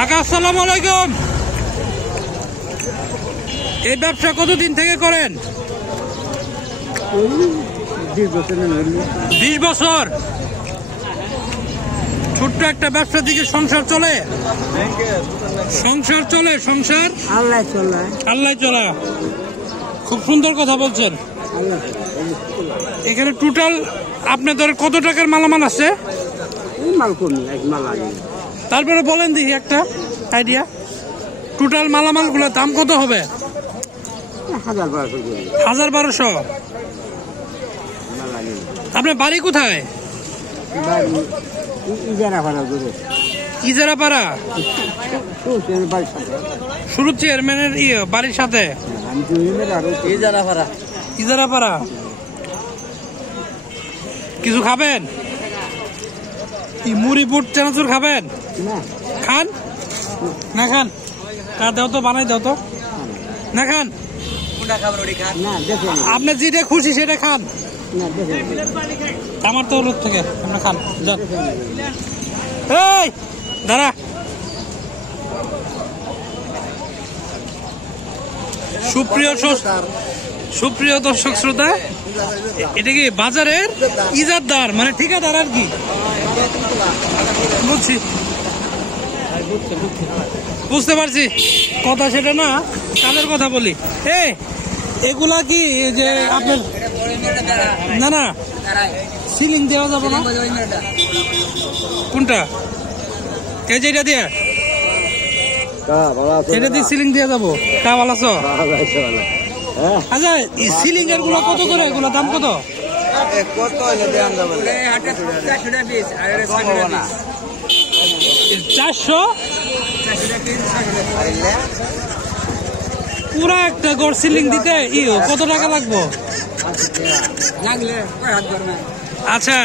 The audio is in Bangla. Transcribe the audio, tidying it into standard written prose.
কাকা আসসালামু আলাইকুম। এই ব্যবসা কতদিন থেকে করেন? 20 বছর। ছোট্ট একটা ব্যবসা থেকে সংসার চলে? সংসার চলে? সংসার আল্লাহ চলা। খুব সুন্দর কথা বলছেন। এখানে টোটাল আপনাদের কত টাকার মালামাল আছে? তারপরে বলেন দেখি একটা আইডিয়া। টোটাল মালামাল গুলোর দাম কত হবে? 1000-1200। আপনার বাড়ি কোথায়? ইজারাপাড়া। শুরু চেয়ারম্যানের বাড়ির সাথে ইজারাপাড়া। কিছু খাবেন? মুড়ি বুট চানাচুর খাবেন? খান না খান? দাও তো, বানাই দাও তো। না খান? আপনি যেটা খুশি সেটা খান। আমার তো রোদ থেকে আপনি খান। এই দাঁড়া। সুপ্রিয় দর্শক শ্রোতা, এটা কি বাজারের ইজারদার মানে ঠিকাদার আর কি? বুঝছি, বুঝতে পারছি। কথা সেটা না, কাদের কথা বলি। এগুলা কি যে আপনার? না না, সিলিং দেওয়া যাবে না। কোনটা? এই যে এটা দিয়ে, এটা দিয়ে সিলিং দিয়ে যাবো। কা ভালো আছো? আচ্ছা, সিলিং এর গুলো কত করে? এগুলো দাম কত? $400? পুরা একটা গড় সিলিং দিতে কত টাকা লাগবো? আচ্ছা।